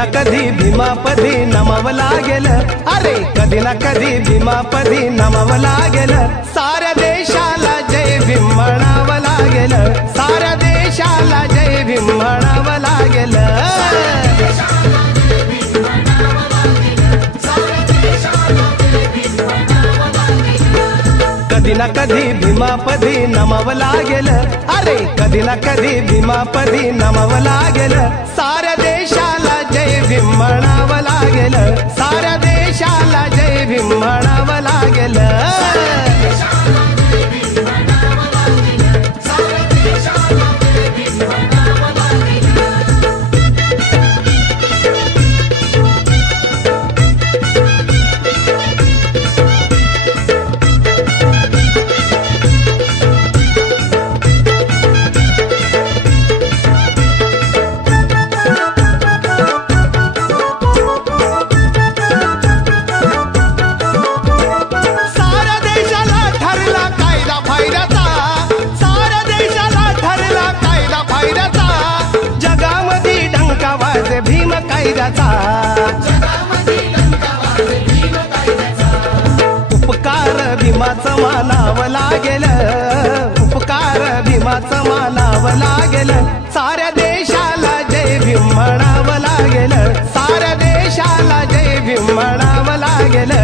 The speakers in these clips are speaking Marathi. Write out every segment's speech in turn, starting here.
ना कधी भीमापदी नमावं लागेल, अरे कधी ना कधी भीमापदी नमावं लागेल. साऱ्या देशाला जय भीम म्हणावं लागेल, साऱ्या देशाला जय भीम म्हणावं लागेल. कधी ना कधी भीमापदी नमावं लागेल, अरे कधी ना कधी भीमापदी नमावं लागेल. साऱ्या देशाला जय भीम म्हणावं लागेल, साऱ्या देशाला जय भीम म्हणावं लागेल. भीम कायद्याचा उपकार भीमाचं मानावं लागेल, उपकार भीमाचं मानावं लागेल. साऱ्या देशाला जय भीम म्हणावं लागेल, साऱ्या देशाला जय भीम म्हणावं लागेल.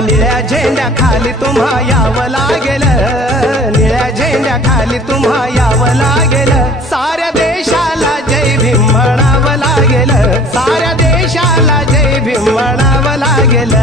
निळ्या झेंड्या खाली तुम्हा यावं लागेल, निळ्या झेंड्या खाली तुम्हा यावं लागेल. साऱ्या देशाला जय भीम म्हणावं लागेल, साऱ्या देशाला जय भीम म्हणावं लागेल.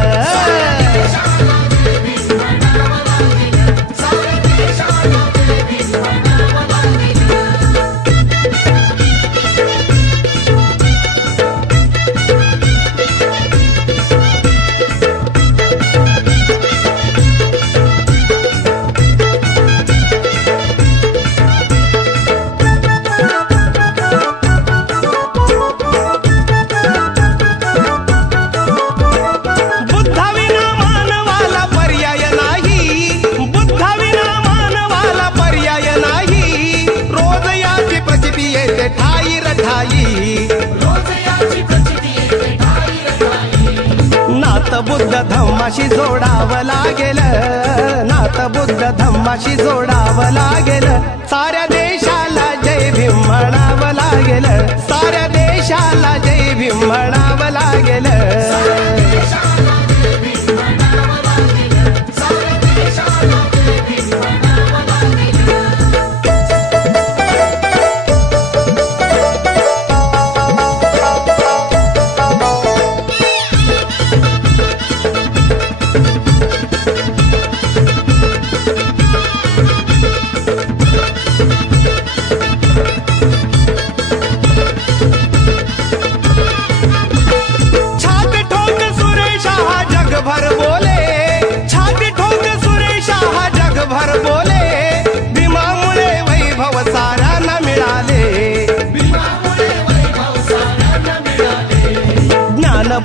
नाथ बुद्ध धम्माशी जोडावं लागेल, नाथ बुद्ध धम्माशी जोडावं लागेल. साऱ्या देशाला जय भीम म्हणावं लागेल, साऱ्या देशाला जय भीम म्हणावं लागेल.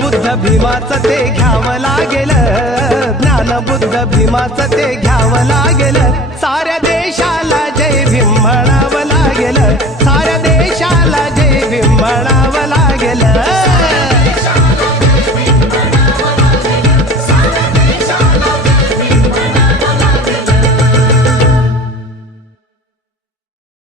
बुद्ध भीमाचं ते घ्यावं लागेल, ज्ञान बुद्ध भीमाचं ते घ्यावं लागेल. साऱ्या